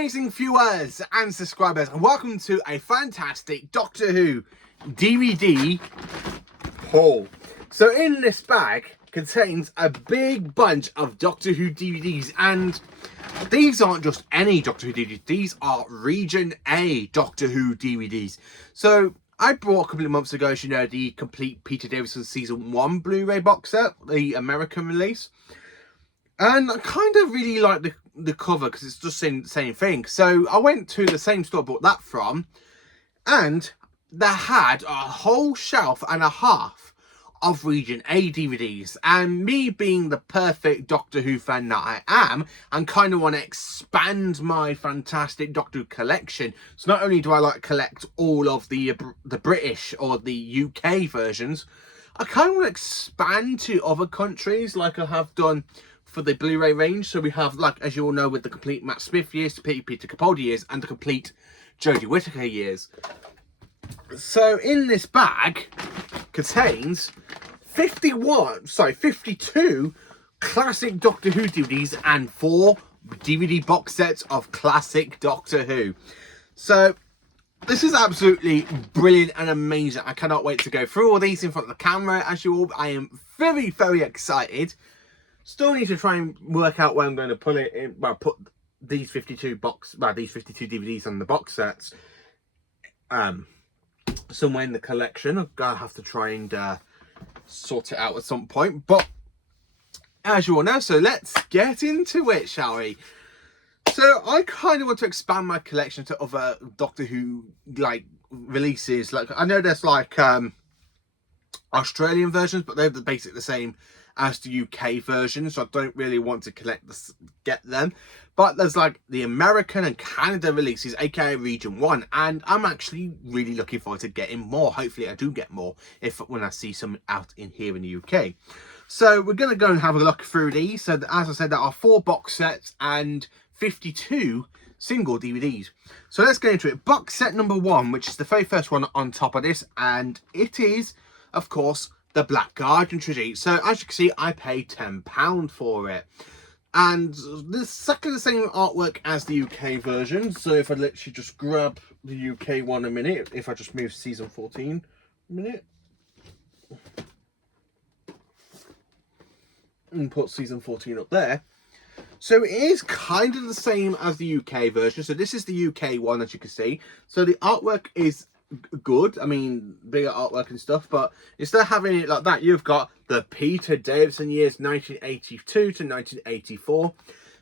amazing viewers and subscribers, and welcome to a fantastic Doctor Who DVD haul. So in this bag contains a big bunch of Doctor Who DVDs, and these aren't just any Doctor Who DVDs, these are Region A Doctor Who DVDs. So I bought a couple of months ago, as you know, the complete Peter Davison Season 1 Blu-ray box set, the American release. And I kind of really like the cover because it's just the same thing. So I went to the same store I bought that from, and they had a whole shelf and a half of Region A DVDs. And me being the perfect Doctor Who fan that I am, and kind of want to expand my fantastic Doctor Who collection. So not only do I like to collect all of the British or the UK versions, I kind of want to expand to other countries like I have done for the Blu-ray range. So we have, like, as you all know, with the complete Matt Smith years, Peter Capaldi years, and the complete Jodie Whittaker years. So in this bag contains 52 classic Doctor Who DVDs and 4 DVD box sets of classic Doctor Who. So this is absolutely brilliant and amazing. I cannot wait to go through all these in front of the camera. As you all, I am very, very excited. Still need to try and work out where I'm going to put it in. Well, put these 52 DVDs on the box sets somewhere in the collection. I'm gonna have to try and sort it out at some point. But as you all know, so let's get into it, shall we? So I kind of want to expand my collection to other Doctor Who like releases. Like, I know there's like Australian versions, but they're basically the same as the UK version, so I don't really want to get them. But there's like the American and Canada releases, aka Region 1, and I'm actually really looking forward to getting more. Hopefully I do get more when I see some out in here in the UK. So we're going to go and have a look through these. So as I said, there are 4 box sets and 52 single DVDs. So let's get into it. Box set number 1, which is the very first one on top of this, and it is, of course, the Black Guardian trilogy. So as you can see, I paid £10 for it, and this is exactly the same artwork as the UK version. So if I literally just grab the UK one a minute, if I just move season 14 a minute and put season 14 up there, so it is kind of the same as the UK version. So this is the UK one, as you can see. So the artwork is good, I mean, bigger artwork and stuff, but instead of having it like that, you've got the Peter Davison years 1982 to 1984.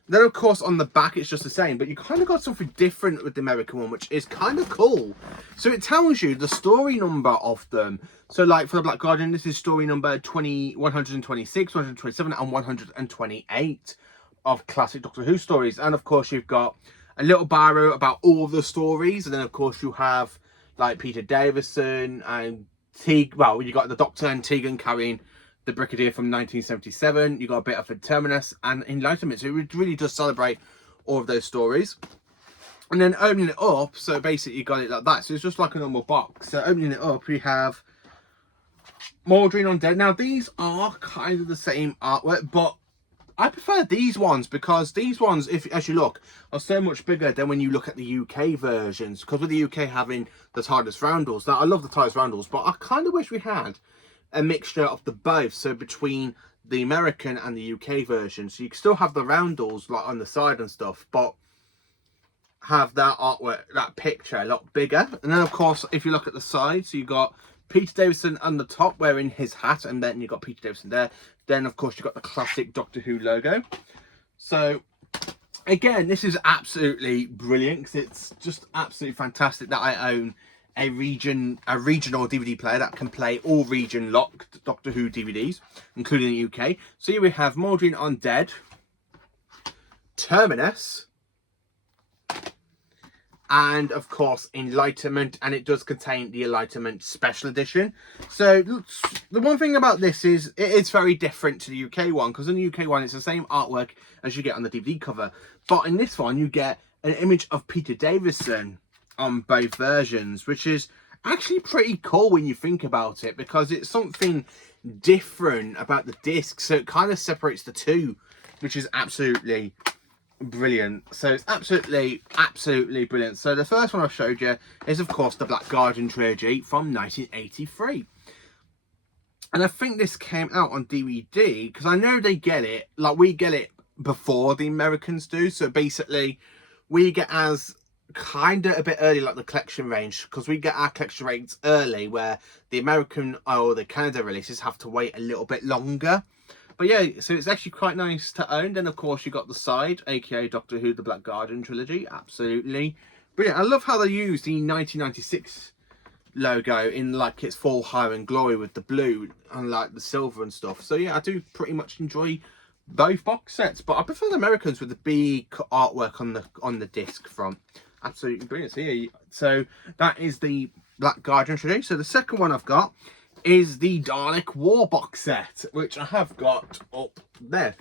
Then of course on the back it's just the same, but you kind of got something different with the American one, which is kind of cool. So it tells you the story number of them. So like for the Black Guardian, this is story number 126, 127 and 128 of classic Doctor Who stories. And of course you've got a little bio about all the stories, and then of course you have like Peter Davison and Teague. Well, you got the Doctor and Tegan carrying the Brigadier from 1977. You got a bit of Terminus and Enlightenment. So it really does celebrate all of those stories. And then opening it up, so basically you got it like that. So it's just like a normal box. So opening it up, we have Mordrin Undead. Now these are kind of the same artwork, but I prefer these ones because these ones, as you look, are so much bigger than when you look at the UK versions. Because with the UK having the TARDIS roundels, now I love the TARDIS roundels, but I kind of wish we had a mixture of the both. So between the American and the UK version, so you can still have the roundels like on the side and stuff, but have that artwork, that picture a lot bigger. And then of course, if you look at the side, so you got Peter Davison on the top wearing his hat, and then you got Peter Davison there. Then of course you got the classic Doctor Who logo. So again, this is absolutely brilliant because it's just absolutely fantastic that I own a regional DVD player that can play all region locked Doctor Who DVDs, including the UK. So here we have Mordrin Undead, Terminus, and of course Enlightenment, and it does contain the Enlightenment special edition. So the one thing about this is it's very different to the UK one, because in the UK one it's the same artwork as you get on the DVD cover, but in this one you get an image of Peter Davison on both versions, which is actually pretty cool when you think about it, because it's something different about the disc, so it kind of separates the two, which is absolutely brilliant. So it's absolutely brilliant. So the first one I've showed you is, of course, the Black Guardian trilogy from 1983. And I think this came out on DVD because I know they get it, like we get it before the Americans do. So basically, we get as kind of a bit early, like the collection range, because we get our collection rates early, where the American or the Canada releases have to wait a little bit longer. But yeah, so it's actually quite nice to own. Then, of course, you got the side, aka Doctor Who, the Black Guardian trilogy. Absolutely brilliant. I love how they use the 1996 logo in like its full high and glory with the blue and like the silver and stuff. So yeah, I do pretty much enjoy both box sets, but I prefer the Americans with the big artwork on the disc front. Absolutely brilliant. So yeah, so that is the Black Guardian trilogy. So the second one I've got is the Dalek War box set, which I have got up there.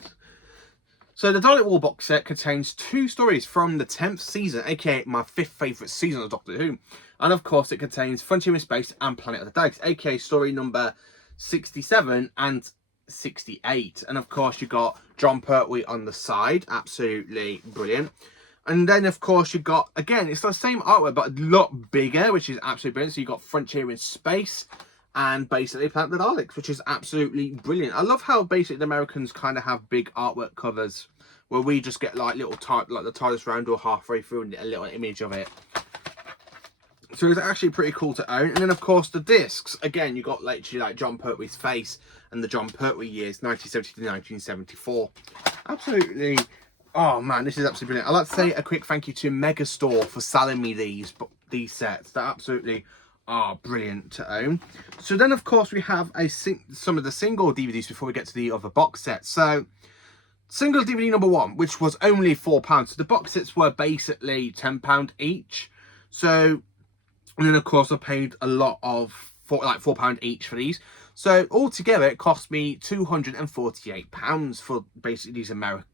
So the Dalek War box set contains 2 stories from the 10th season, aka my 5th favourite season of Doctor Who. And of course it contains Frontier in Space and Planet of the Daleks, aka story number 67 and 68. And of course you got John Pertwee on the side, absolutely brilliant. And then of course you got, again, it's the same artwork but a lot bigger, which is absolutely brilliant. So you got Frontier in Space and basically Planet of the Daleks, which is absolutely brilliant. I love how basically the Americans kind of have big artwork covers, where we just get like little like the TARDIS round or halfway through and a little image of it. So it's actually pretty cool to own. And then of course the discs, again, you got literally like John Pertwee's face and the John Pertwee years, 1970 to 1974. Absolutely, oh man, this is absolutely brilliant. I'd like to say a quick thank you to Megastore for selling me these sets. They're absolutely brilliant to own. So then of course we have some of the single DVDs before we get to the other box sets. So single DVD number 1, which was only £4. So the box sets were basically £10 each. So, and then of course I paid a lot of like £4 each for these. So altogether it cost me £248 for basically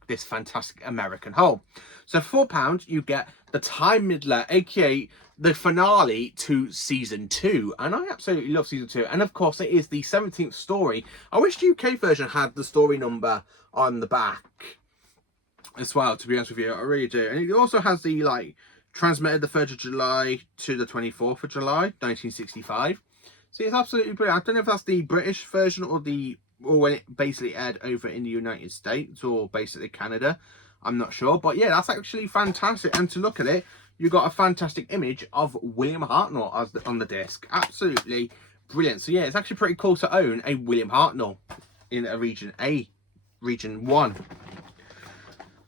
this fantastic American whole. So for £4 you get the Time Middler, aka the finale to season 2, and I absolutely love season 2. And of course it is the 17th story. I wish the UK version had the story number on the back as well, to be honest with you. I really do. And it also has the like transmitted the 3rd of July to the 24th of July 1965. So it's absolutely brilliant. I don't know if that's the British version or when it basically aired over in the United States or basically Canada. I'm not sure, but yeah, that's actually fantastic. And to look at it, you got a fantastic image of William Hartnell on the disc. Absolutely brilliant. So yeah, it's actually pretty cool to own a William Hartnell in a region 1.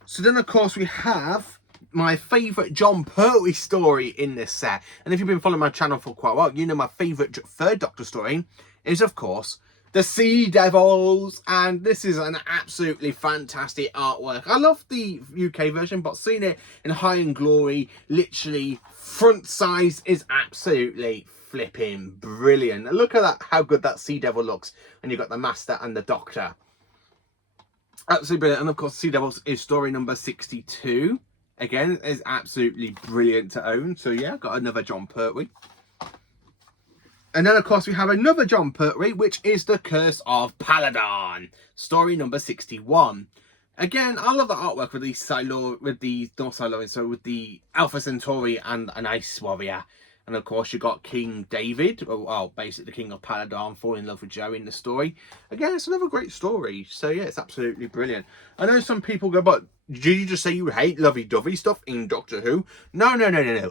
So then of course we have my favourite John Pertwee story in this set. And if you've been following my channel for quite a while, you know my favourite 3rd Doctor story is of course the Sea Devils, and this is an absolutely fantastic artwork. I love the UK version, but seeing it in high and glory, literally front size, is absolutely flipping brilliant. Look at that, how good that Sea Devil looks, and you've got the Master and the Doctor. Absolutely brilliant. And of course Sea Devils is story number 62. Again, is absolutely brilliant to own. So yeah, got another John Pertwee. And then, of course, we have another John Pertwee, which is The Curse of Paladon, story number 61. Again, I love the artwork with with the Alpha Centauri and an Ice Warrior. And, of course, you got King David, well, basically the King of Paladon, falling in love with Jo in the story. Again, it's another great story. So, yeah, it's absolutely brilliant. I know some people go, but did you just say you hate lovey-dovey stuff in Doctor Who? No.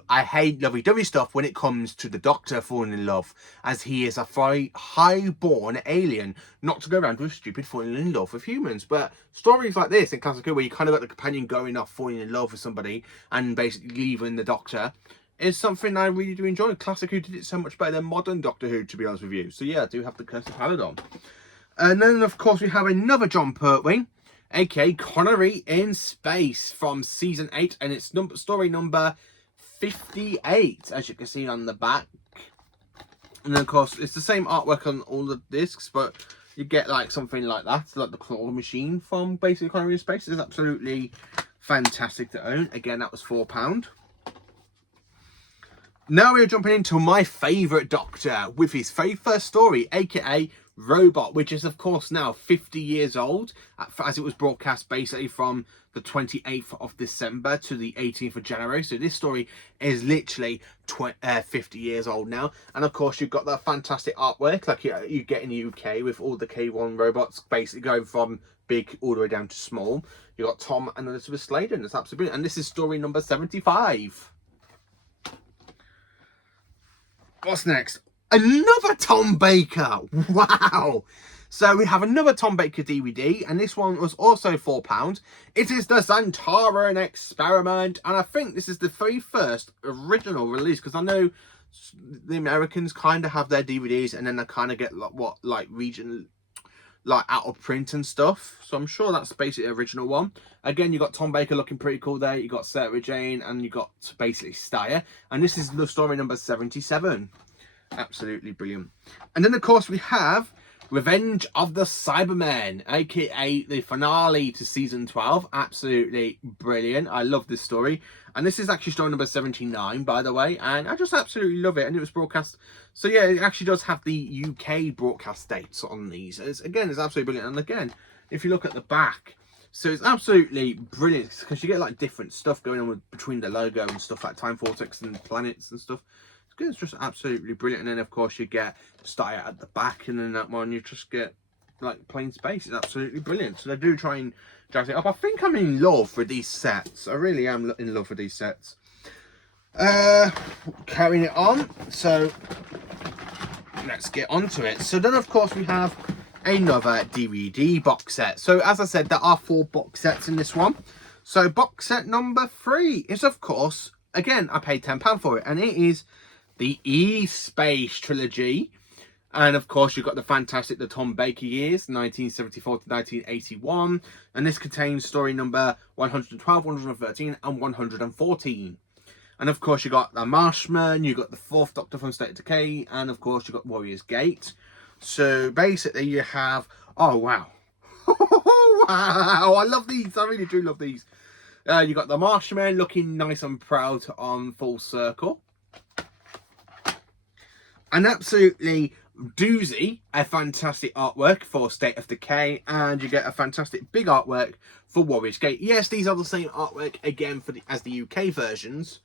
I hate lovey-dovey stuff when it comes to the Doctor falling in love, as he is a high-born alien, not to go around with stupid falling in love with humans. But stories like this in Classic Who, where you kind of got the companion going off falling in love with somebody and basically leaving the Doctor, is something I really do enjoy. Classic Who did it so much better than modern Doctor Who, to be honest with you. So yeah, I do have The Curse of Paladon. And then, of course, we have another John Pertwee, aka Connery in Space, from season 8, and it's story number 58, as you can see on the back. And then of course it's the same artwork on all the discs, but you get like something like that, like the claw machine from basically Connery in Space. It's absolutely fantastic to own. Again, that was £4. Now we're jumping into my favourite Doctor with his very first story, aka robot, which is of course now 50 years old, as it was broadcast basically from the 28th of December to the 18th of January. So this story is literally 50 years old now. And of course you've got that fantastic artwork like you get in the UK with all the K1 robots basically going from big all the way down to small. You got Tom and Elizabeth Sladen. That's absolutely brilliant. And this is story number 75. What's next? Another Tom Baker. Wow. So we have another Tom Baker DVD, and this one was also £4. It is the Santoran Experiment, and I think this is the very first original release, because I know the Americans kind of have their DVDs and then they kind of get like region, like out of print and stuff. So I'm sure that's basically the original one. Again, you got Tom Baker looking pretty cool there. You got Sarah Jane, and you got basically Steyer, and this is the story number 77. Absolutely brilliant. And then of course we have Revenge of the Cybermen, aka the finale to season 12. Absolutely brilliant. I love this story, and this is actually story number 79, by the way, and I just absolutely love it. And it was broadcast, so yeah, it actually does have the UK broadcast dates on these. It's absolutely brilliant. And again, if you look at the back, so it's absolutely brilliant because you get like different stuff going on between the logo and stuff like time vortex and planets and stuff. It's just absolutely brilliant. And then of course you get Steyer at the back, and then that one you just get like plain space. It's absolutely brilliant. So they do try and jazz it up. I think I'm in love with these sets. I really am in love with these sets. Carrying it on, so let's get onto it. So then of course we have another DVD box set. So as I said, there are 4 box sets in this one. So box set number 3 is of course, again, I paid £10 for it, and it is the E-Space trilogy. And of course you've got the fantastic the Tom Baker years, 1974 to 1981, and this contains story number 112, 113 and 114. And of course you got the Marshman, you got the 4th Doctor from State of Decay, and of course you got Warrior's Gate. So basically you have, oh wow wow, I love these. I really do love these. You got the Marshman looking nice and proud on Full Circle. An absolutely doozy, a fantastic artwork for State of Decay, and you get a fantastic big artwork for Warrior's Gate. Yes, these are the same artwork again for as the UK versions,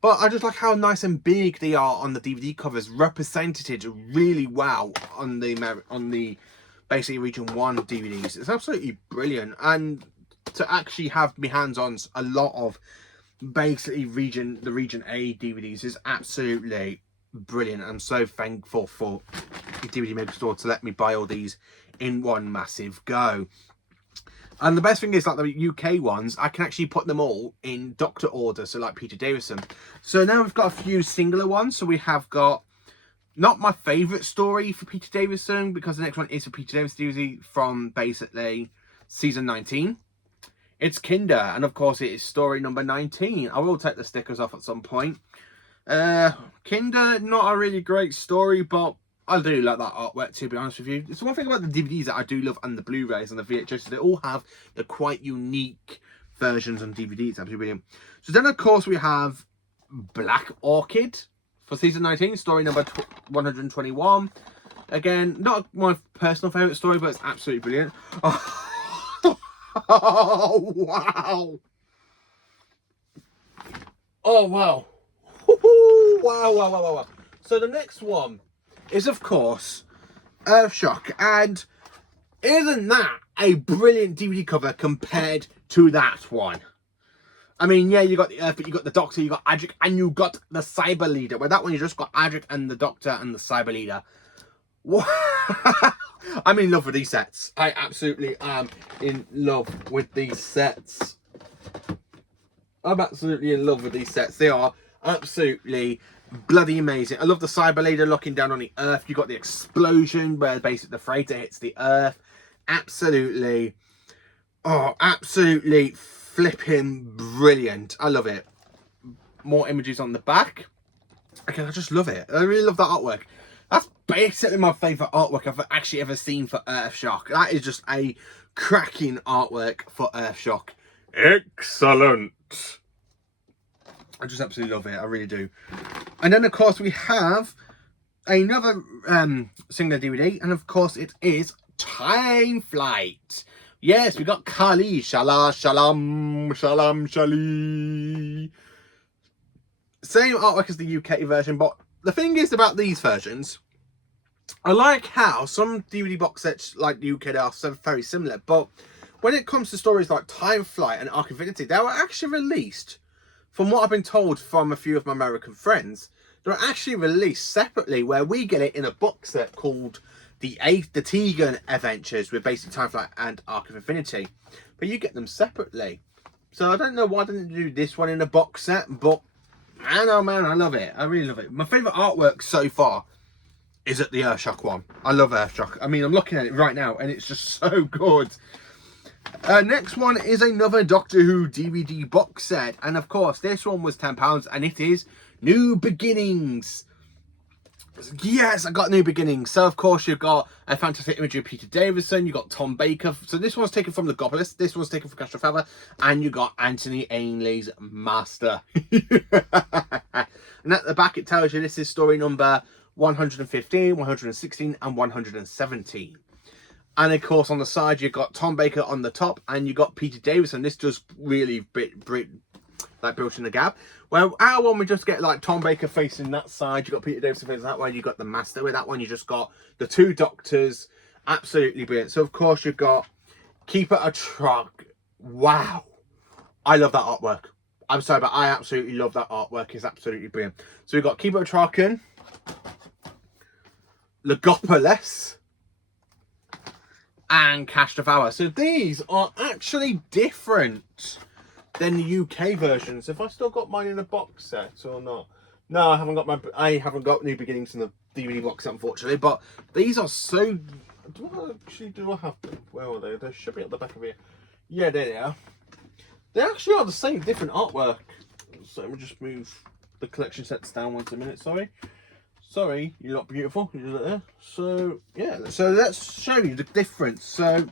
but I just like how nice and big they are on the DVD covers, represented really well on the basically Region 1 DVDs. It's absolutely brilliant, and to actually have my hands on a lot of basically the Region A DVDs is absolutely brilliant. I'm so thankful for the DVD Maker Store to let me buy all these in one massive go. And the best thing is, like the UK ones, I can actually put them all in Doctor order, so like Peter Davison. So now we've got a few singular ones. So we have got not my favourite story for Peter Davison, because the next one is for Peter Davison from basically season 19. It's Kinder, and of course it is story number 19. I will take the stickers off at some point. Kinder, not a really great story, but I do like that artwork, to be honest with you. It's one thing about the DVDs that I do love, and the Blu-rays and the VHS, they all have the quite unique versions on DVDs. Absolutely brilliant. So then of course we have Black Orchid for season 19, story number 121. Again, not my personal favourite story, but it's absolutely brilliant. Oh wow. Oh wow. Wow. So the next one is of course Earthshock, and isn't that a brilliant DVD cover compared to that one? I mean, yeah, you got the Earth, but you got the Doctor, you got Adric, and you got the Cyber Leader. Where that one you just got Adric and the Doctor and the Cyber Leader. I'm in love with these sets. I absolutely am in love with these sets. I'm absolutely in love with these sets. They are absolutely bloody amazing. I love the Cyber Leader looking down on the Earth. You got the explosion where basically the freighter hits the Earth. Absolutely, oh, absolutely flipping brilliant. I love it. More images on the back. Again, I just love it. I really love that artwork. That's basically my favourite artwork I've actually ever seen for Earthshock. That is just a cracking artwork for Earthshock. Excellent. I just absolutely love it. I really do. And then, of course, we have another singular DVD, and of course it is Time Flight. Yes, we got Kali, Shala, Shalom, Shalom, Shali. Same artwork as the UK version, but the thing is about these versions, I like how some DVD box sets like the UK are so very similar, but when it comes to stories like Time Flight and Arc Infinity, they were actually released, from what I've been told from a few of my American friends, they were actually released separately, where we get it in a box set called the Tegan Adventures with Basic Time Flight and Arc of Infinity, but you get them separately. So I don't know why I didn't do this one in a box set, but man, oh man, I love it. I really love it. My favourite artwork so far is at the Earthshock one. I love Earthshock. I mean, I'm looking at it right now and it's just so good. Next one is another Doctor Who DVD box set, and of course this one was £10 and it is New Beginnings. Yes, I got New Beginnings. So of course you've got a fantastic imagery of Peter Davison, you got Tom Baker. So this one's taken from the Gopolis, this one's taken from Castle Feather, and you got Anthony Ainley's Master. And at the back it tells you this is story number 115, 116 and 117. And of course on the side you've got Tom Baker on the top and you got Peter Davison. This does really like built in the gap. Well, our one we just get like Tom Baker facing that side, you got Peter Davison facing that way, you got the Master. With that one you just got the two Doctors. Absolutely brilliant. So of course you've got Keeper of Truck. Wow, I love that artwork. I'm sorry, but I absolutely love that artwork. It's absolutely brilliant. So we've got Keeper of Traken, Legopolis and Castrovalva. So these are actually different than the UK versions. Have I still got mine in a box set or not? No, I haven't got New Beginnings in the DVD box set, unfortunately. But these are so. Do I have them? Where are they? They should be at the back of here. Yeah, there they are. They actually are the same, different artwork. So let me just move the collection sets down once a minute. Sorry, you're not beautiful. You do that there. So yeah, so let's show you the difference. So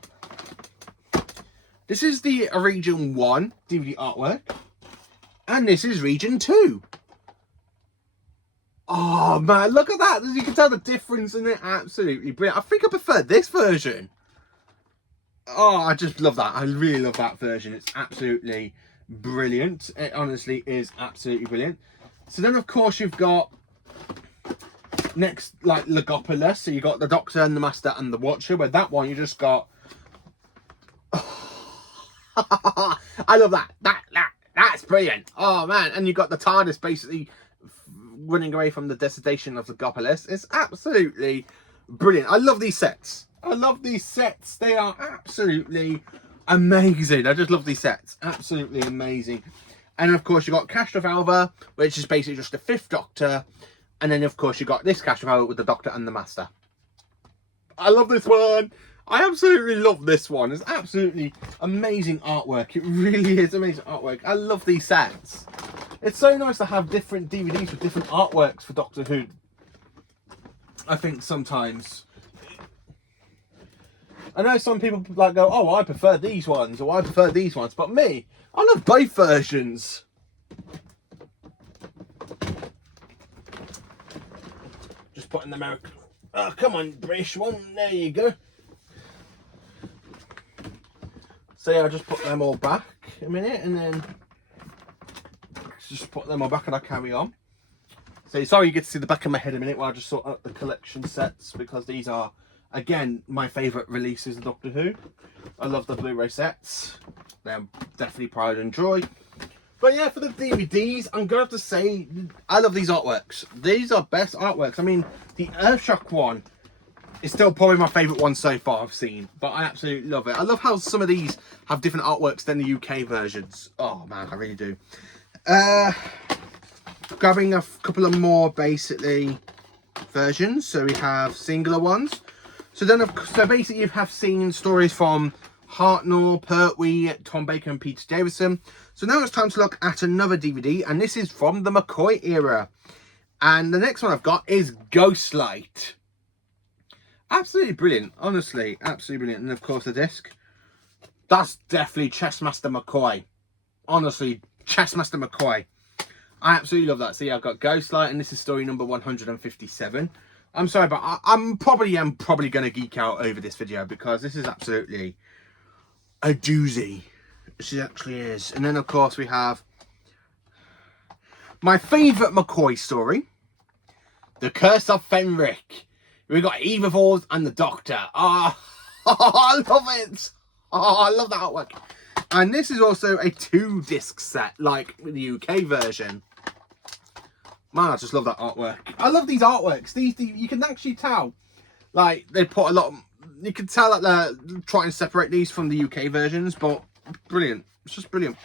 this is the Region 1 DVD artwork, and this is Region 2. Oh man, look at that! You can tell the difference in it. Absolutely brilliant. I think I prefer this version. Oh, I just love that. I really love that version. It's absolutely brilliant. It honestly is absolutely brilliant. So then, of course, you've got next, like, Legopolis. So you got the Doctor and the Master and the Watcher. Where that one, you just got. I love that. That's brilliant. Oh man, and you got the TARDIS basically running away from the destination of Legopolis. It's absolutely brilliant. I love these sets. They are absolutely amazing. I just love these sets. Absolutely amazing. And of course, you got Castrovalva, which is basically just the 5th Doctor. And then, of course, you got this Castrovalva with the Doctor and the Master. I love this one. I absolutely love this one. It's absolutely amazing artwork. It really is amazing artwork. I love these sets. It's so nice to have different DVDs with different artworks for Doctor Who. I think sometimes. I know some people like go, oh, I prefer these ones, or I prefer these ones. But me, I love both versions. Just putting the American. Oh, come on, British one. There you go. So yeah, I'll just put them all back a minute, and then just put them all back, and I carry on. So sorry you get to see the back of my head a minute while I just sort out the collection sets, because these are, again, my favourite releases of Doctor Who. I love the Blu-ray sets. They're definitely pride and joy. But yeah, for the DVDs, I'm going to have to say, I love these artworks. These are best artworks. I mean, the Earthshock one is still probably my favourite one so far I've seen. But I absolutely love it. I love how some of these have different artworks than the UK versions. Oh man, I really do. Grabbing a couple of more basically versions. So we have singular ones. So basically you have seen stories from Hartnell, Pertwee, Tom Baker and Peter Davison. So now it's time to look at another DVD, and this is from the McCoy era. And the next one I've got is Ghostlight. Absolutely brilliant, honestly, absolutely brilliant. And of course the disc. That's definitely Chessmaster McCoy. Honestly, Chessmaster McCoy. I absolutely love that. So yeah, I've got Ghostlight, and this is story number 157. I'm sorry, but I'm probably going to geek out over this video because this is absolutely a doozy. She actually is. And then, of course, we have my favourite McCoy story, The Curse of Fenric. We got Evilfalls and the Doctor. Oh, I love it. Oh, I love that artwork. And this is also a 2-disc set, like the UK version. Man, I just love that artwork. I love these artworks. These you can actually tell, like, they put a lot of, you can tell that they're trying to separate these from the UK versions, but brilliant. It's just brilliant.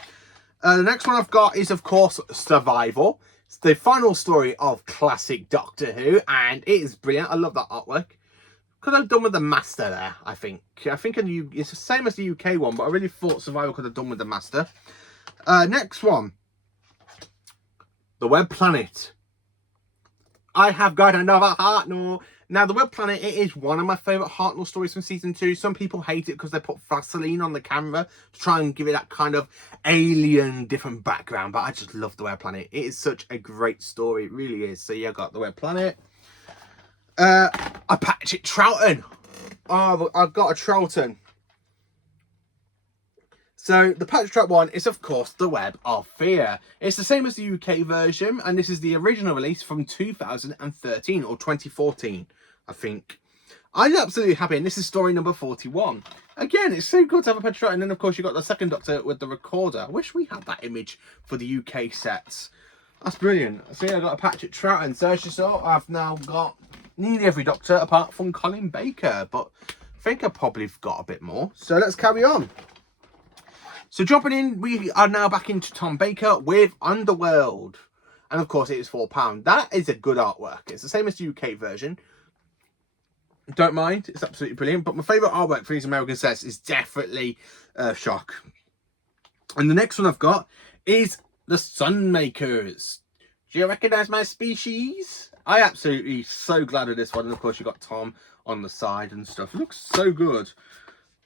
The next one I've got is, of course, Survival. It's the final story of classic Doctor Who, and it is brilliant. I love that artwork. Could have done with the Master there, I think. It's the same as the UK one, but I really thought Survival could have done with the Master. Next one. The Web Planet. I have got another Hartnell. Now, The Web Planet, it is one of my favourite Hartnell stories from season 2. Some people hate it because they put Vaseline on the camera to try and give it that kind of alien, different background. But I just love The Web Planet. It is such a great story. It really is. So, yeah, I've got The Web Planet. A Patrick Troughton. Oh, I've got a Troughton. So, the Patrick Troughton one is, of course, The Web of Fear. It's the same as the UK version, and this is the original release from 2013 or 2014, I think. I'm absolutely happy, and this is story number 41. Again, it's so good to have a Patrick Troughton, and then, of course, you've got the second Doctor with the recorder. I wish we had that image for the UK sets. That's brilliant. So, yeah, I've got a Patrick Troughton. So, as you saw, I've now got nearly every Doctor apart from Colin Baker, but I think I've probably got a bit more. So, let's carry on. So jumping in, we are now back into Tom Baker with Underworld. And of course it is £4. That is a good artwork. It's the same as the UK version. Don't mind, it's absolutely brilliant. But my favourite artwork for these American sets is definitely Shock. And the next one I've got is the Sunmakers. Do you recognise my species? I absolutely so glad of this one. And of course you've got Tom on the side and stuff. It looks so good.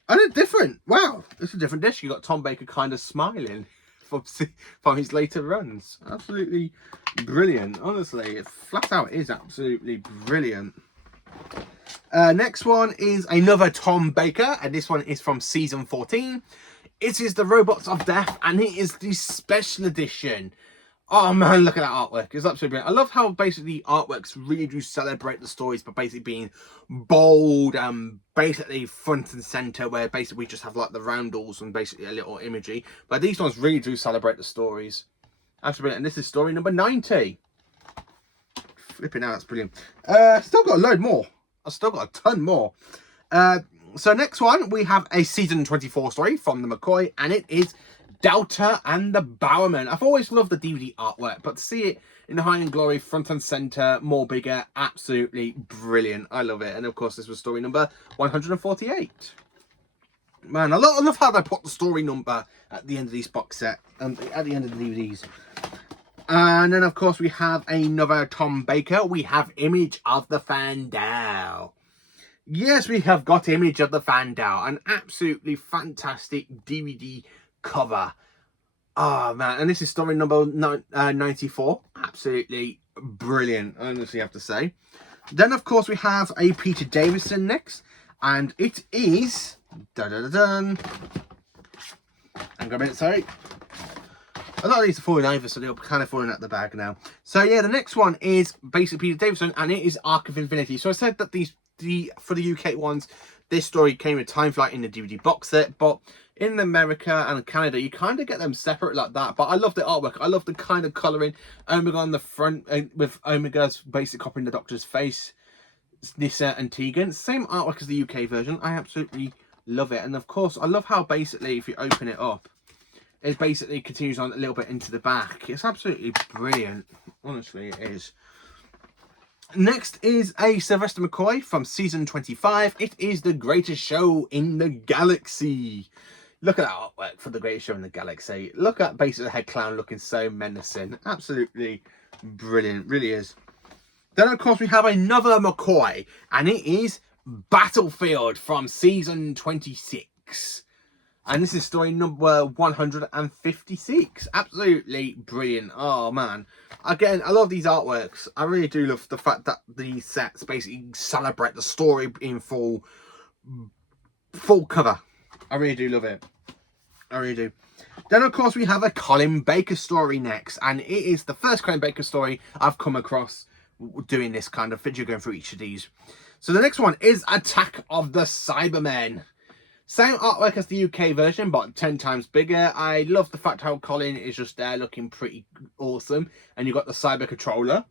And it's different. Wow, it's a different dish. You got Tom Baker kind of smiling from his later runs. Absolutely brilliant. Honestly, flat out is absolutely brilliant. Next one is another Tom Baker, and this one is from season 14. It is the Robots of Death, and it is the special edition. Oh man, look at that artwork. It's absolutely brilliant. I love how basically artworks really do celebrate the stories by basically being bold and basically front and centre, where basically we just have like the roundels and basically a little imagery. But these ones really do celebrate the stories. Absolutely brilliant. And this is story number 90. Flipping out, that's brilliant. Still got a load more. I've still got a ton more. So next one, we have a season 24 story from the McCoy, and it is Delta and the Bowerman. I've always loved the DVD artwork, but to see it in high and glory, front and centre, more bigger, absolutely brilliant. I love it. And of course, this was story number 148. Man, I love how they put the story number at the end of these box set, and at the end of the DVDs. And then, of course, we have another Tom Baker. We have Image of the Fandal. Yes, we have got Image of the Fandal. An absolutely fantastic DVD cover. Oh man, and this is story number 94. Absolutely brilliant, I honestly have to say. Then of course we have a Peter Davison next, and it is hang on a minute, sorry. A lot of these are falling over, so they're kind of falling out the bag now. So yeah, the next one is basically Peter Davison, and it is Arc of Infinity. So I said that for the UK ones, this story came with Time Flight in the DVD box set, but in America and Canada, you kind of get them separate like that. But I love the artwork. I love the kind of colouring. Omega on the front with Omega's basic copying the Doctor's face. Nyssa and Tegan. Same artwork as the UK version. I absolutely love it. And of course, I love how basically, if you open it up, it basically continues on a little bit into the back. It's absolutely brilliant. Honestly, it is. Next is a Sylvester McCoy from season 25. It is The Greatest Show in the Galaxy. Look at that artwork for The Greatest Show in the Galaxy. Look at basically the head clown looking so menacing. Absolutely brilliant. Really is. Then, of course, we have another McCoy. And it is Battlefield from season 26. And this is story number 156. Absolutely brilliant. Oh, man. again, I love these artworks. I really do love the fact that these sets basically celebrate the story in full cover. I really do love it. I really do. Then, of course, we have a Colin Baker story next. And it is the first Colin Baker story I've come across doing this kind of video, going through each of these. So the next one is Attack of the Cybermen. Same artwork as the UK version, but 10 times bigger. I love the fact how Colin is just there looking pretty awesome. And you've got the Cyber Controller.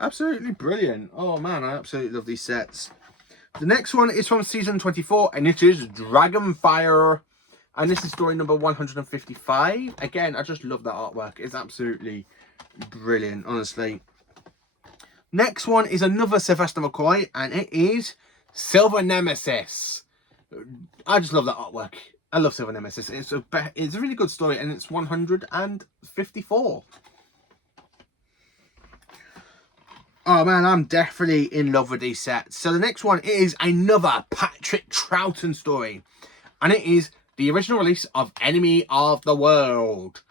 Absolutely brilliant. Oh, man, I absolutely love these sets. The next one is from season 24, and it is Dragonfire. And this is story number 155. Again, I just love that artwork. It's absolutely brilliant, honestly. Next one is another Sylvester McCoy, and it is Silver Nemesis. I just love that artwork. I love Silver Nemesis. It's a really good story, and it's 154. Oh man, I'm definitely in love with these sets. So the next one is another Patrick Troughton story, and it is the original release of Enemy of the World.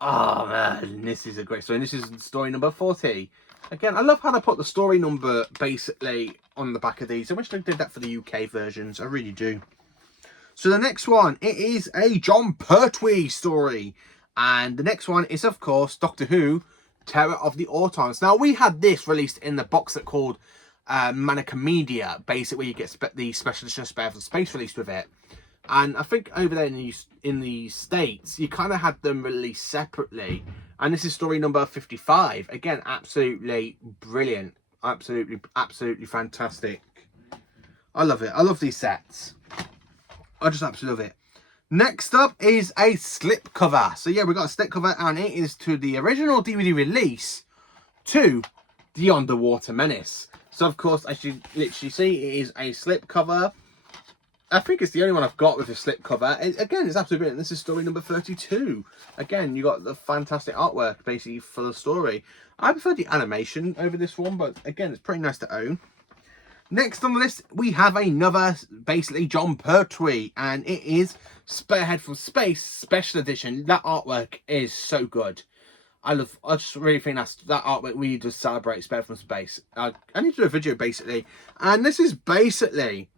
Oh man, this is a great story. And this is story number 40. Again, I love how they put the story number basically on the back of these. I wish they did that for the UK versions. I really do. So the next one, it is a John Pertwee story. And the next one is, of course, Doctor Who, Terror of the Autons. Now, we had this released in the box set called Manica Media, basically where you get the special edition of Spare from Space released with it. And I think over there in the States, you kind of had them released separately. And this is story number 55. Again, absolutely brilliant. Absolutely fantastic. I love it. I love these sets. I just absolutely love it. Next up is a slipcover. So yeah, we've got a slipcover, and it is to the original DVD release to The Underwater Menace. So of course, as you literally see, it is a slipcover. I think it's the only one I've got with a slipcover. Again, it's absolutely brilliant. This is story number 32. Again, you got the fantastic artwork basically for the story. I prefer the animation over this one, but again, it's pretty nice to own. Next on the list, we have another, basically, John Pertwee, and it is Spearhead from Space Special Edition. That artwork is so good. I just really think that artwork really does celebrate Spearhead from Space. I need to do a video, basically. And this is basically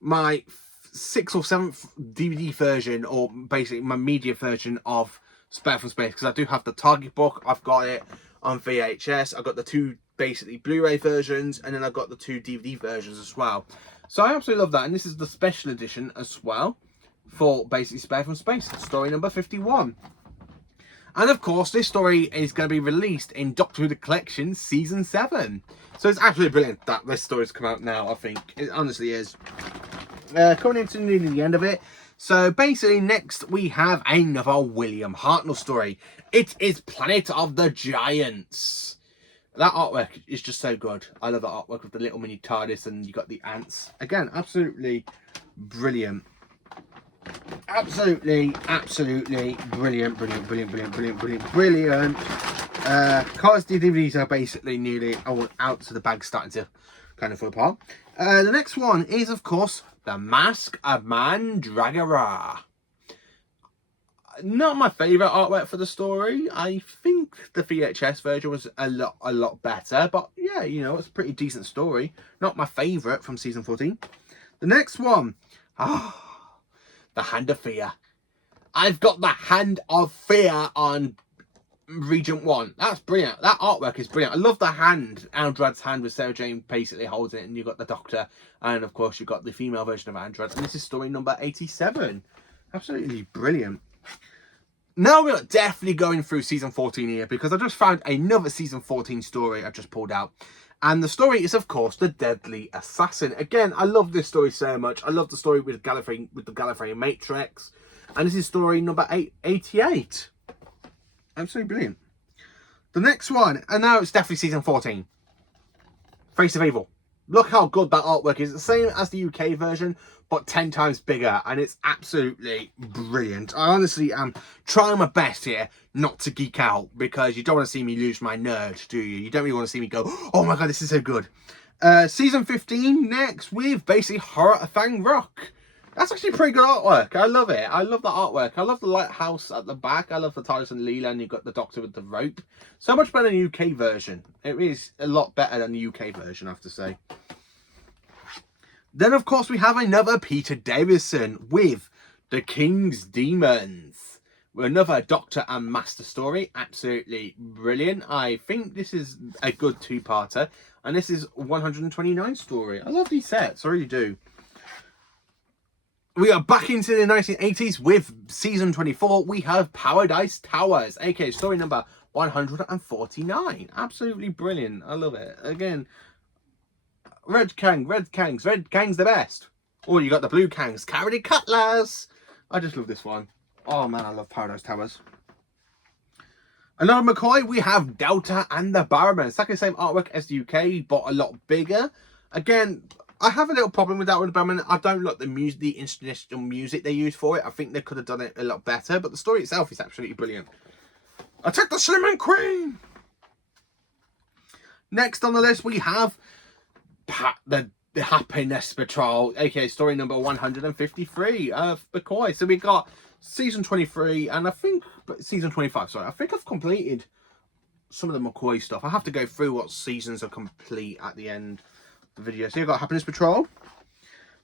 my 6th or 7th DVD version, or basically my media version of Spearhead from Space, because I do have the Target book. I've got it on VHS. I've got the 2 basically Blu-ray versions, and then I've got the 2 DVD versions as well. So I absolutely love that, and this is the special edition as well for basically Spearhead from Space, story number 51. And of course, this story is going to be released in Doctor Who The Collection Season 7. So it's absolutely brilliant that this story's come out now, I think. It honestly is. Coming into nearly the end of it. So basically, next we have another William Hartnell story. It is Planet of the Giants. That artwork is just so good. I love that artwork with the little mini TARDIS, and you got the ants. Again, absolutely brilliant. Absolutely brilliant. Because the DVDs are basically nearly out, so the bag's starting to kind of fall apart. The next one is, of course, The Mask of Mandragora. Not my favourite artwork for the story. I think the VHS version was a lot better. But yeah, you know, it's a pretty decent story. Not my favourite from season 14. The next one. The Hand of Fear. I've got the Hand of Fear on Regent 1. That's brilliant. That artwork is brilliant. I love the hand. Andrad's hand with Sarah Jane basically holding it. And you've got the Doctor. And of course, you've got the female version of Andrad. And this is story number 87. Absolutely brilliant. Now we're definitely going through season 14 here, because I just found another season 14 story I just pulled out. And the story is, of course, The Deadly Assassin. Again, I love this story so much. I love the story with Gallifrey, with the Gallifrey Matrix. And this is story number 88. Absolutely brilliant. The next one, and now it's definitely season 14. Face of Evil. Look how good that artwork is. It's the same as the UK version, but 10 times bigger, and it's absolutely brilliant. I honestly am trying my best here not to geek out, because you don't want to see me lose my nerd, do you? You don't really want to see me go, oh my god, this is so good. Season 15 next with basically Horror of Fang Rock. That's actually pretty good artwork. I love it. I love the artwork. I love the lighthouse at the back. I love the TARDIS and Leela, and you've got the Doctor with the rope. So much better than the UK version. It is a lot better than the UK version, I have to say. Then, of course, we have another Peter Davison with The King's Demons. Another Doctor and Master story. Absolutely brilliant. I think this is a good two-parter. And this is 129 story. I love these sets. I really do. We are back into the 1980s with season 24. We have Paradise Towers, aka story number 149. Absolutely brilliant. I love it. Again, Red Kang's the best. Oh, you got the Blue Kangs, Carry Cutlass. I just love this one. Oh man, I love Paradise Towers. Another McCoy, we have Delta and the Barrowman. It's like the same artwork as the UK, but a lot bigger. Again, I have a little problem with that with the Barrowman. I don't like the music, the international music they use for it. I think they could have done it a lot better, but the story itself is absolutely brilliant. Attack the Slimming Queen! Next on the list, we have the Happiness Patrol, aka story number 153 of McCoy. So we got season 23 and I think season 25. Sorry, I think I've completed some of the McCoy stuff. I have to go through what seasons are complete at the end of the video. So you've got Happiness Patrol.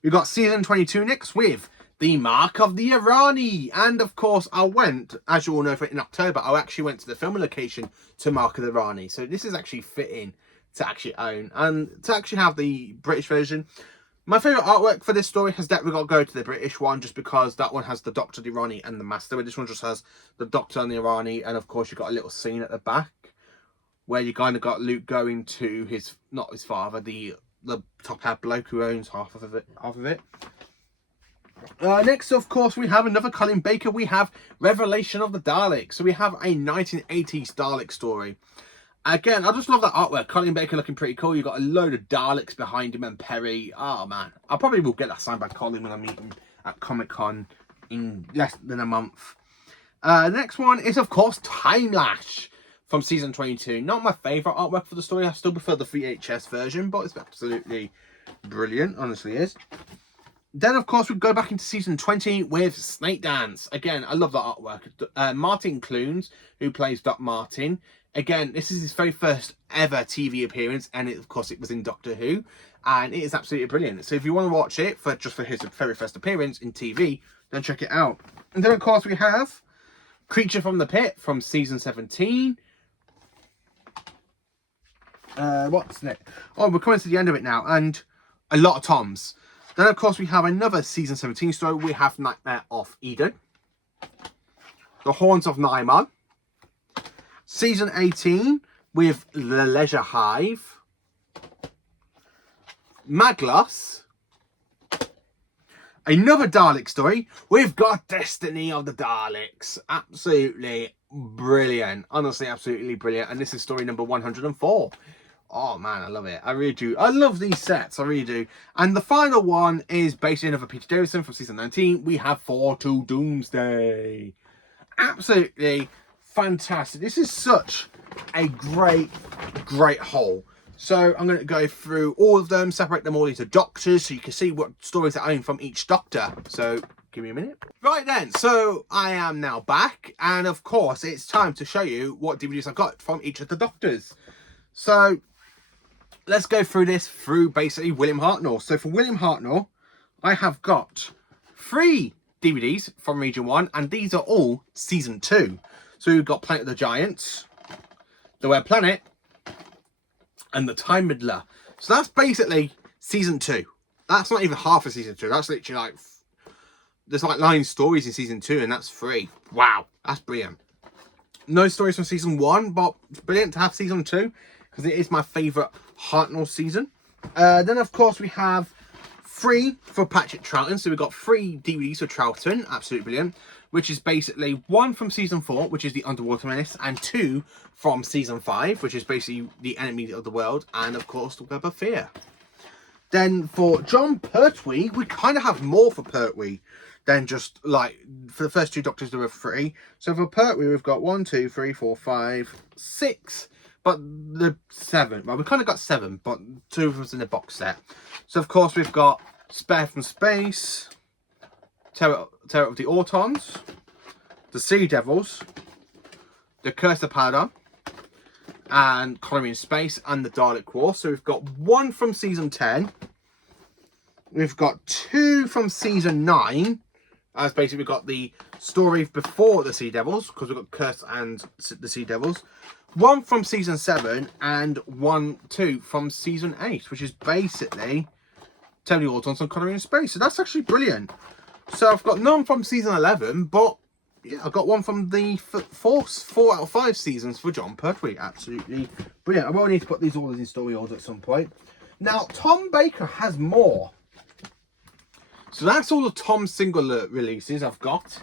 We've got season 22 next with the Mark of the Irani. And of course, I went, as you all know, in October, I actually went to the filming location to Mark of the Irani. So this is actually fitting to actually own and to actually have the British version. My favourite artwork for this story has definitely got to go to the British one, just because that one has the Doctor, the Irani and the Master. This one just has the Doctor and the Irani, and of course you've got a little scene at the back where you kind of got Luke going to his, not his father, the top hat bloke who owns half of it. Next, of course, we have another Colin Baker. We have Revelation of the Dalek. So we have a 1980s Dalek story. Again, I just love that artwork. Colin Baker looking pretty cool. You've got a load of Daleks behind him and Perry. Oh, man. I probably will get that signed by Colin when I meet him at Comic-Con in less than a month. The next one is, of course, Time Lash from season 22. Not my favourite artwork for the story. I still prefer the VHS version, but it's absolutely brilliant. Honestly is. Then, of course, we go back into season 20 with Snake Dance. Again, I love that artwork. Martin Clunes, who plays Doc Martin. Again, this is his very first ever TV appearance, and of course it was in Doctor Who, and it is absolutely brilliant. So if you want to watch it for his very first appearance in TV, then check it out. And then, of course, we have Creature from the Pit from season 17. What's next? Oh, we're coming to the end of it now, and a lot of Toms. Then, of course, we have another season 17 story. We have Nightmare of Eden, The Haunts of Naiman, season 18 with The Leisure Hive, Maglos, another Dalek story. We've got Destiny of the Daleks. Absolutely brilliant. Honestly, absolutely brilliant. And this is story number 104. Oh man, I love it. I really do. I love these sets. I really do. And the final one is based on another Peter Davison from season 19. We have 4 to Doomsday. Absolutely fantastic. This is such a great haul. So I'm going to go through all of them, separate them all into doctors so you can see what stories I own from each doctor. So give me a minute. Right then, so I am now back. And of course, it's time to show you what DVDs I got from each of the doctors. So let's go through this through basically William Hartnell. So for William Hartnell, I have got 3 DVDs from Region 1, and these are all Season 2. So we've got Planet of the Giants, The Web Planet, and The Time Middler. So that's basically Season 2. That's not even half of Season 2. That's literally like, there's like 9 stories in Season 2, and that's 3. Wow, that's brilliant. No stories from Season 1, but it's brilliant to have Season 2, because it is my favourite Hartnell season. Then, of course, we have 3 for Patrick Troughton. So we've got 3 DVDs for Troughton. Absolutely brilliant. Which is basically 1 from Season 4, which is The Underwater Menace, and 2 from Season 5, which is basically The Enemy of the World, and, of course, The Web of Fear. Then for John Pertwee, we kind of have more for Pertwee than just, like, for the first 2 Doctors, there were 3. So for Pertwee, we've got 1, 2, 3, 4, 5, 6... But the 7, well, we kind of got 7, but 2 of us in the box set. So, of course, we've got Spare from Space, Terror of the Autons, the Sea Devils, the Curse of Paladon, and Colony in Space, and the Dalek War. So we've got 1 from Season 10. We've got 2 from Season 9. As basically we've got the story before the Sea Devils, because we've got Curse and the Sea Devils. 1 from Season 7, and 2 from Season 8, which is basically Terror of the Autons and Colony in Space. So that's actually brilliant. So I've got none from Season 11, but yeah, I got 1 from the 4 out of 5 seasons for Jon Pertwee. Absolutely brilliant. I will need to put these orders in story order at some point. Now, Tom Baker has more. So that's all the Tom single releases I've got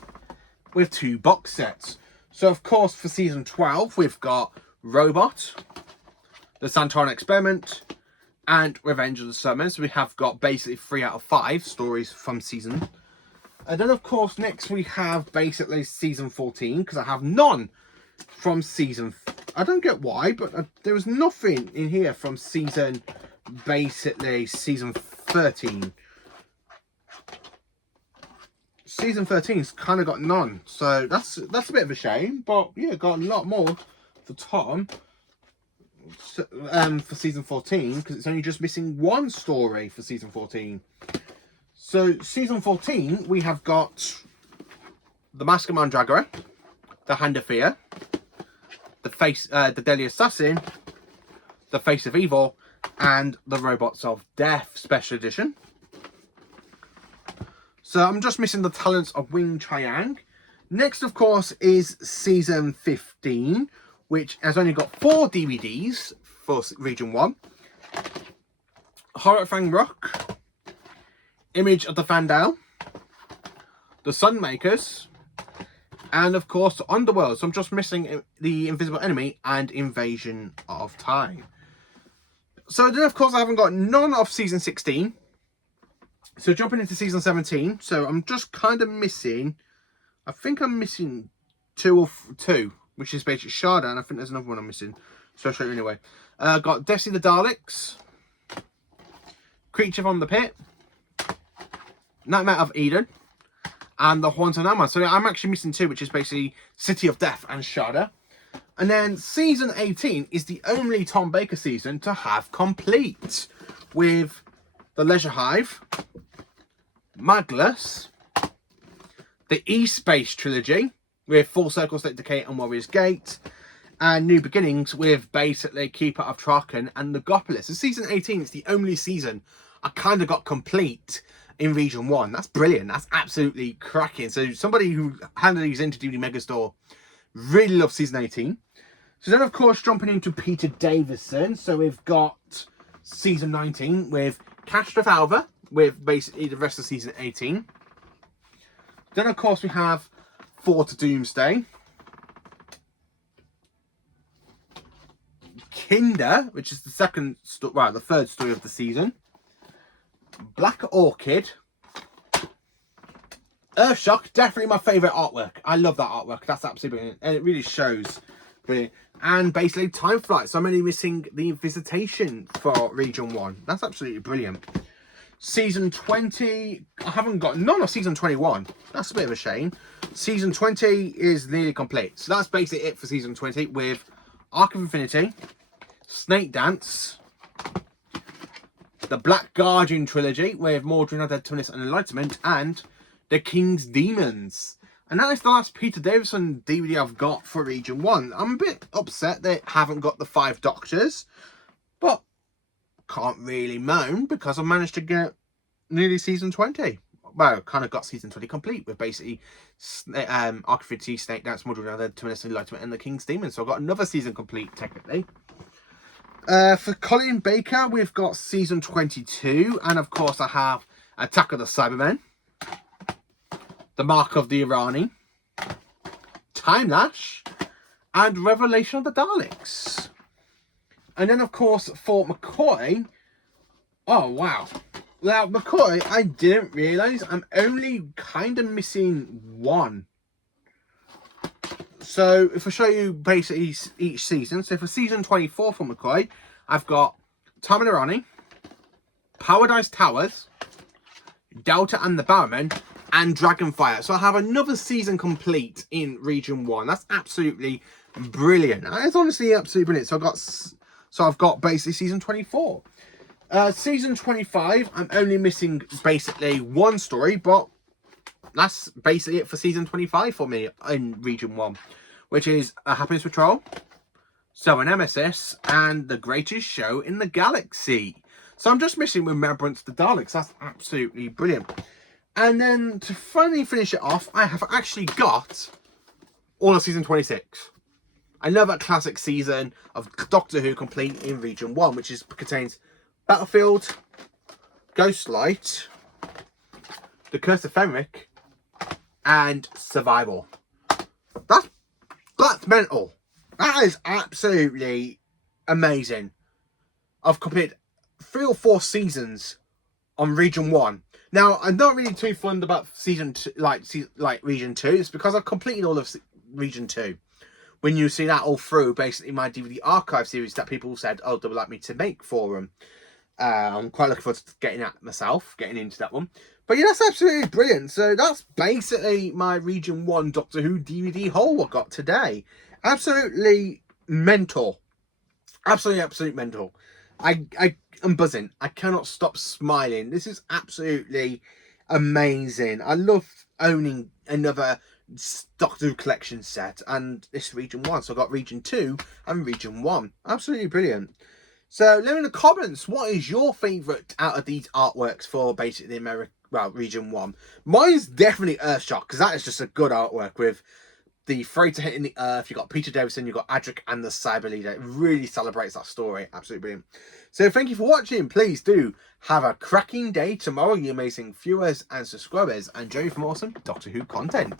with 2 box sets. So, of course, for Season 12, we've got Robot, The Santoran Experiment, and Revenge of the Supermen. So we have got basically 3 out of 5 stories from Season. And then, of course, next we have basically Season 14, because I have none from Season... I don't get why, but there was nothing in here from Season 13. Season 13's kind of got none, so that's a bit of a shame. But yeah, got a lot more for Tom for Season 14, because it's only just missing 1 story for Season 14. So, Season 14, we have got The Mask of Mandragora, The Hand of Fear, The Deadly Assassin, The Face of Evil, and The Robots of Death Special Edition. So, I'm just missing the Talents of Wing Chiang. Next, of course, is Season 15, which has only got 4 DVDs for Region 1. Horror Fang Rock, Image of the Fandale, The Sunmakers, and of course Underworld. So I'm just missing The Invisible Enemy and Invasion of Time. So then, of course, I haven't got none of Season 16. So jumping into Season 17. So I'm just kind of missing, I think I'm missing 2, which is basically Sharda, and I think there's another one I'm missing. So I'll show you anyway. Got Destiny the Daleks, Creature from the Pit, Nightmare of Eden, and The Haunted Amman. So I'm actually missing 2, which is basically City of Death and Sharda. And then Season 18 is the only Tom Baker season to have complete, with The Leisure Hive, Maglus, the E-Space trilogy, with Full Circle, State Decay and Warrior's Gate, and New Beginnings with basically Keeper of Traken and The Gopolis. So Season 18 is the only season I kind of got complete in Region 1. That's brilliant. That's absolutely cracking. So somebody who handed these into DVD Megastore really loves Season 18. So then, of course, jumping into Peter Davison. So we've got Season 19 with Catastrophe Alva, with basically the rest of Season 18. Then, of course, we have Fort Doomsday, Kinder, which is the third story of the season, Black Orchid, Earthshock, definitely my favourite artwork. I love that artwork. That's absolutely brilliant. And it really shows. Brilliant. And basically Time Flight. So I'm only missing the Visitation for Region 1. That's absolutely brilliant. Season 20, I haven't got none of Season 21. That's a bit of a shame. Season 20 is nearly complete. So that's basically it for Season 20, with Arc of Infinity, Snake Dance, the Black Guardian trilogy with Mordrin, Undead, Twinus and Enlightenment, and the King's Demons. And that is the last Peter Davison DVD I've got for Region 1. I'm a bit upset they haven't got the 5 Doctors, but can't really moan because I managed to get nearly Season 20. Well, kind of got Season 20 complete with basically Arc of Infinity, Snake Dance, Mordrin, Undead, Twinus and Enlightenment, and the King's Demons. So I've got another season complete, technically. For Colin Baker, we've got Season 22, and of course I have Attack of the Cybermen, The Mark of the Irani, Time Lash, and Revelation of the Daleks. And then, of course, for McCoy, oh wow. Now, McCoy, I didn't realise I'm only kind of missing 1. So, if I show you basically each season, so for Season 24 for McCoy, I've got Time and Irani, Paradise Towers, Delta and the Barrowmen, and Dragonfire. So I have another season complete in Region 1. That's absolutely brilliant. That is honestly absolutely brilliant. So I've got basically season 24. Season 25, I'm only missing basically one story, but that's basically it for season 25 for me in Region 1, which is A Happiness Patrol, So an Nemesis, and The Greatest Show in the Galaxy. So I'm just missing Remembrance of the Daleks. That's absolutely brilliant. And then to finally finish it off, I have actually got all of season 26. Another classic season of Doctor Who complete in Region 1, which contains Battlefield, Ghostlight, The Curse of Fenric, and Survival. That's mental. That is absolutely amazing. I've completed 3 or 4 seasons on Region 1. Now, I'm not really too fond about season 2, like Region 2. It's because I've completed all of Region 2. When you see that all through, basically my DVD archive series that people said, oh, they would like me to make for them. I'm quite looking forward to getting into that one. But yeah, that's absolutely brilliant. So that's basically my Region 1 Doctor Who DVD haul I got today. Absolutely mental. Absolutely mental. I am buzzing. I cannot stop smiling. This is absolutely amazing. I love owning another Doctor Who collection set, and this Region 1. So I got Region 2 and Region 1. Absolutely brilliant. So let me in the comments, what is your favourite out of these artworks for basically Region 1? Mine's definitely Earthshock, because that is just a good artwork with the freighter hitting the Earth. You've got Peter Davison, you've got Adric and the Cyber Leader. It really celebrates that story. Absolutely brilliant. So thank you for watching. Please do have a cracking day tomorrow, you amazing viewers and subscribers, and enjoy some awesome Doctor Who content.